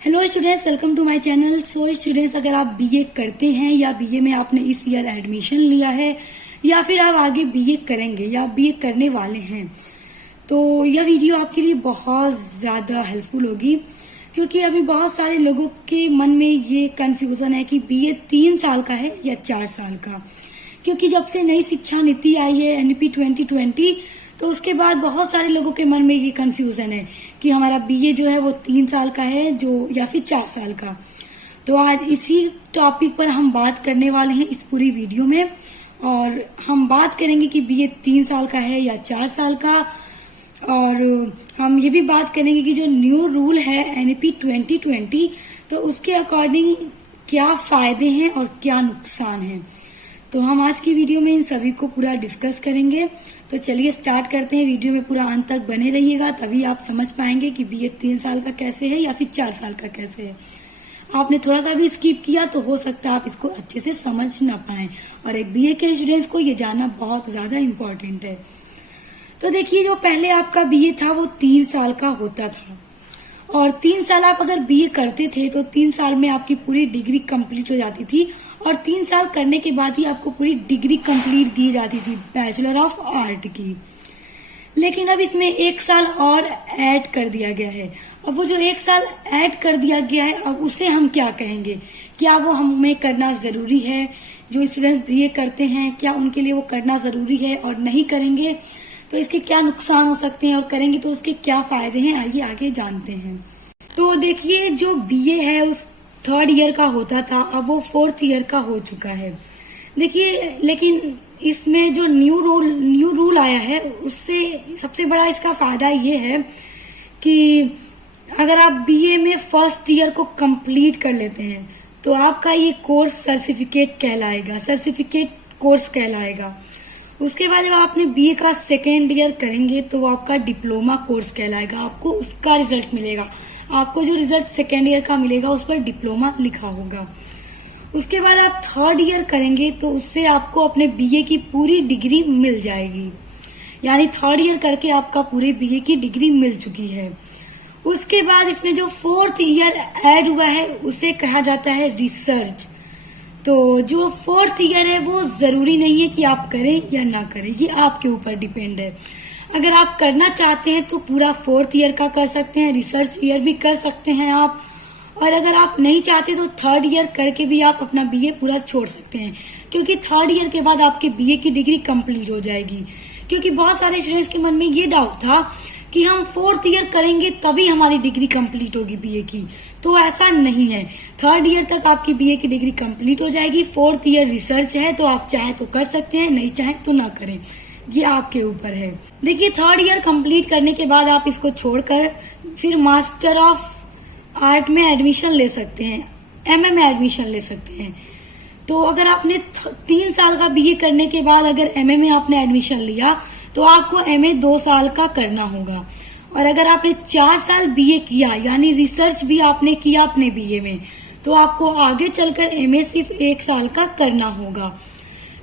Hello students, welcome to my channel. So students, अगर आप BA करते हैं या बीए में आपने इस ईयर एडमिशन लिया है या फिर आप आगे बीए करेंगे या बीए करने वाले हैं, तो यह वीडियो आपके लिए बहुत ज़्यादा हेल्पफुल होगी, क्योंकि अभी बहुत सारे लोगों के मन में ये कंफ्यूजन है कि बीए 3 साल का है या 4 साल का। क्योंकि जब से नई शिक्षा नीति आई है एनईपी 2020, तो उसके बाद बहुत सारे लोगों के मन में ये कंफ्यूजन है कि हमारा बीए जो है वो 3 साल का है जो या फिर 4 साल का। तो आज इसी टॉपिक पर हम बात करने वाले हैं इस पूरी वीडियो में, और हम बात करेंगे कि बीए 3 साल का है या 4 साल का, और हम ये भी बात करेंगे कि जो न्यू रूल है एनईपी 2020, तो उसके अकॉर्डिंग क्या फायदे हैं और क्या नुकसान है। तो हम आज की वीडियो में इन सभी को पूरा डिस्कस करेंगे। तो चलिए स्टार्ट करते हैं। वीडियो में पूरा अंत तक बने रहिएगा, तभी आप समझ पाएंगे कि बीए 3 साल का कैसे है या फिर 4 साल का कैसे है। आपने थोड़ा सा भी स्किप किया तो हो सकता है आप इसको अच्छे से समझ ना पाए, और एक बीए के स्टूडेंट्स को ये जानना बहुत ज्यादा इम्पोर्टेंट है। तो देखिए, जो पहले आपका बीए था वो 3 साल का होता था, और 3 साल आप अगर बीए करते थे तो 3 साल में आपकी पूरी डिग्री कंप्लीट हो जाती थी, और 3 साल करने के बाद ही आपको पूरी डिग्री कंप्लीट दी जाती थी बैचलर ऑफ आर्ट की। लेकिन अब इसमें 1 साल और ऐड कर दिया गया है। अब वो जो 1 साल ऐड कर दिया गया है, अब उसे हम क्या कहेंगे? क्या वो हमें करना जरूरी है? जो स्टूडेंट्स बीए करते हैं, क्या उनके लिए वो करना जरूरी है? और नहीं करेंगे तो इसके क्या नुकसान हो सकते हैं, और करेंगे तो उसके क्या फायदे हैं, आइए आगे जानते हैं। तो देखिए, जो बीए है उस 3rd ईयर का होता था, अब वो 4th ईयर का हो चुका है। देखिए, लेकिन इसमें जो न्यू रूल आया है, उससे सबसे बड़ा इसका फायदा ये है कि अगर आप बीए में 1st ईयर को कंप्लीट कर लेते हैं तो आपका ये कोर्स सर्टिफिकेट कहलाएगा, सर्टिफिकेट कोर्स कहलाएगा। उसके बाद जब आपने बीए का 2nd ईयर करेंगे तो वो आपका डिप्लोमा कोर्स कहलाएगा। आपको उसका रिजल्ट मिलेगा, आपको जो रिजल्ट 2nd ईयर का मिलेगा उस पर डिप्लोमा लिखा होगा। उसके बाद आप 3rd ईयर करेंगे तो उससे आपको अपने बीए की पूरी डिग्री मिल जाएगी, यानी 3rd ईयर करके आपका पूरे बीए की डिग्री मिल चुकी है। उसके बाद इसमें जो 4th ईयर ऐड हुआ है उसे कहा जाता है रिसर्च। तो जो 4th ईयर है वो जरूरी नहीं है कि आप करें या ना करें, ये आपके ऊपर डिपेंड है। अगर आप करना चाहते हैं तो पूरा 4th ईयर का कर सकते हैं, रिसर्च ईयर भी कर सकते हैं आप, और अगर आप नहीं चाहते तो 3rd ईयर करके भी आप अपना बीए पूरा छोड़ सकते हैं, क्योंकि 3rd ईयर के बाद आपके बीए की डिग्री कंप्लीट हो जाएगी। क्योंकि बहुत सारे स्टूडेंट्स के मन में ये डाउट था कि हम 4th ईयर करेंगे तभी हमारी डिग्री कंप्लीट होगी बीए की, तो ऐसा नहीं है। 3rd ईयर तक आपकी बीए की डिग्री कंप्लीट हो जाएगी। 4th ईयर रिसर्च है, तो आप चाहे तो कर सकते हैं, नहीं चाहे तो ना करें, ये आपके ऊपर है। देखिए, 3rd ईयर कंप्लीट करने के बाद आप इसको छोड़कर फिर मास्टर ऑफ आर्ट में एडमिशन ले सकते हैं, एमए में एडमिशन ले सकते हैं। तो अगर आपने 3 साल का बीए करने के बाद अगर एमए में आपने एडमिशन लिया तो आपको एमए 2 साल का करना होगा, और अगर आपने 4 साल बीए किया यानी रिसर्च भी आपने किया अपने बीए में, तो आपको आगे चलकर एमए सिर्फ 1 साल का करना होगा।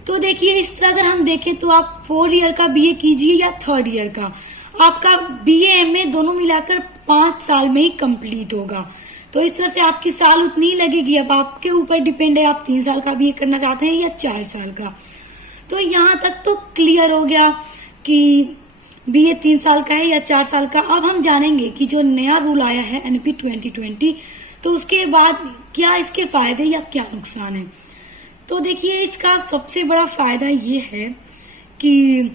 तो देखिए, इस तरह अगर हम देखें तो आप 4 ईयर का बीए कीजिए या 3rd ईयर का, आपका बीए एमए दोनों मिलाकर 5 साल में ही कंप्लीट होगा। तो इस तरह से आपकी साल उतनी ही लगेगी। अब आपके ऊपर डिपेंड है, आप 3 साल का बीए करना चाहते हैं या 4 साल का। तो यहाँ तक तो क्लियर हो गया कि बीए 3 साल का है या 4 साल का। अब हम जानेंगे कि जो नया रूल आया है एनईपी 2020, तो उसके बाद क्या इसके फायदे या क्या नुकसान है। तो देखिए, इसका सबसे बड़ा फायदा ये है कि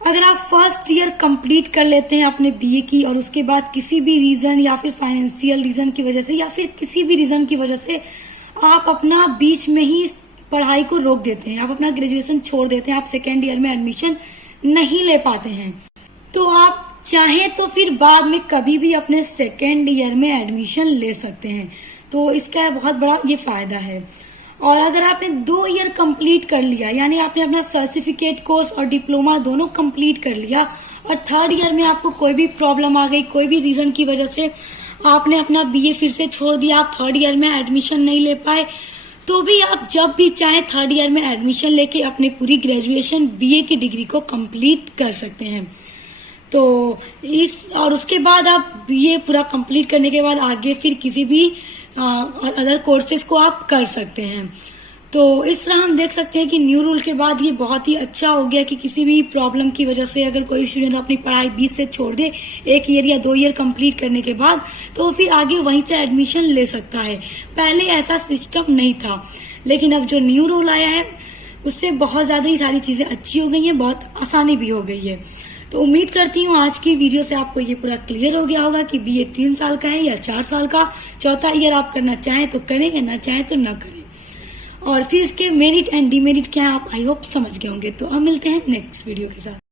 अगर आप 1st ईयर कंप्लीट कर लेते हैं अपने बीए की, और उसके बाद किसी भी रीजन या फिर फाइनेंशियल रीजन की वजह से या फिर किसी भी रीजन की वजह से आप अपना बीच में ही पढ़ाई को रोक देते हैं, आप अपना ग्रेजुएशन छोड़ देते हैं, आप 2nd ईयर में एडमिशन नहीं ले पाते हैं, तो आप चाहें तो फिर बाद में कभी भी अपने 2nd ईयर में एडमिशन ले सकते हैं। तो इसका बहुत बड़ा ये फायदा है। और अगर आपने 2 ईयर कंप्लीट कर लिया, यानी आपने अपना सर्टिफिकेट कोर्स और डिप्लोमा दोनों कंप्लीट कर लिया, और 3rd ईयर में आपको कोई भी प्रॉब्लम आ गई, कोई भी रीजन की वजह से आपने अपना बीए फिर से छोड़ दिया, आप 3rd ईयर में एडमिशन नहीं ले पाए, तो भी आप जब भी चाहे 3rd ईयर में एडमिशन लेके अपने पूरी ग्रेजुएशन बीए की डिग्री को कंप्लीट कर सकते हैं। तो और उसके बाद आप बीए पूरा कंप्लीट करने के बाद आगे फिर किसी भी अदर कोर्सेज को आप कर सकते हैं। तो इस तरह हम देख सकते हैं कि न्यू रूल के बाद ये बहुत ही अच्छा हो गया कि किसी भी प्रॉब्लम की वजह से अगर कोई स्टूडेंट अपनी पढ़ाई बीच से छोड़ दे 1 ईयर या 2 ईयर कंप्लीट करने के बाद, तो फिर आगे वहीं से एडमिशन ले सकता है। पहले ऐसा सिस्टम नहीं था, लेकिन अब जो न्यू रूल आया है उससे बहुत ज़्यादा ही सारी चीज़ें अच्छी हो गई हैं, बहुत आसानी भी हो गई है। तो उम्मीद करती हूँ आज की वीडियो से आपको ये पूरा क्लियर हो गया होगा कि बीए 3 साल का है या 4 साल का। चौथा ईयर आप करना चाहें तो करें, ना चाहें तो ना करें। और फिर इसके मेरिट एंड डिमेरिट क्या है आप आई होप समझ गए होंगे। तो अब मिलते हैं नेक्स्ट वीडियो के साथ।